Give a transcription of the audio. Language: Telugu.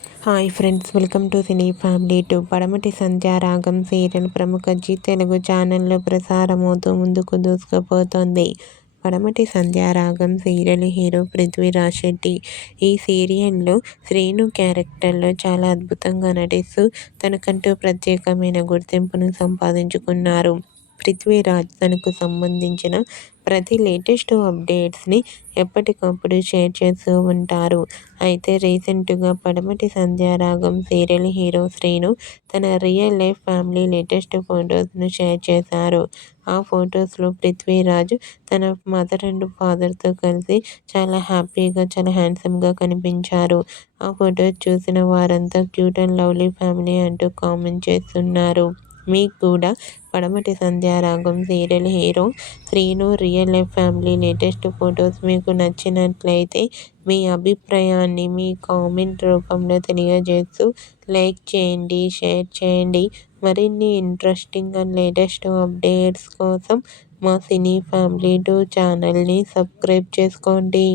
Hi friends, welcome to cine family two. పడమటి సంధ్యారాగం సీరియల్ ప్రముఖ జీ తెలుగు ఛానల్లో ప్రసారమవుతూ ముందుకు దూసుకుపోతోంది. పడమటి సంధ్యారాగం సీరియల్ హీరో పృథ్వీరాజ్ శెట్టి. ఈ సీరియల్లో శ్రీను క్యారెక్టర్లో చాలా అద్భుతంగా నటిస్తూ తనకంటూ ప్రత్యేకమైన గుర్తింపును సంపాదించుకున్నారు. పృథ్వీరాజ్ తనకు సంబంధించిన ప్రతి లేటెస్ట్ అప్డేట్స్ని ఎప్పటికప్పుడు షేర్ చేస్తూ ఉంటారు. అయితే రీసెంట్గా పడమటి సంధ్యారాగం సీరియల్ హీరో శ్రీను తన రియల్ లైఫ్ ఫ్యామిలీ లేటెస్ట్ ఫొటోస్ను షేర్ చేశారు. ఆ ఫొటోస్లో పృథ్వీరాజ్ తన మదర్ అండ్ ఫాదర్తో కలిసి చాలా హ్యాపీగా, చాలా హ్యాండ్సమ్గా కనిపించారు. ఆ ఫొటోస్ చూసిన వారంతా క్యూట్ అండ్ లవ్లీ ఫ్యామిలీ అంటూ కామెంట్ చేస్తున్నారు. మీకు కూడా Padamati Sandhyaragam serial hero Srinu real life family latest photos మీకు నచ్చినట్లయితే మీ అభిప్రాయాన్ని మీ కామెంట్ రూపంలో తెలియజేస్తూ లైక్ చేయండి, షేర్ చేయండి. మరిన్ని ఇంట్రెస్టింగ్ అండ్ లేటెస్ట్ అప్డేట్స్ కోసం మా సినీ ఫ్యామిలీ 2 ఛానల్ని సబ్స్క్రైబ్ చేసుకోండి.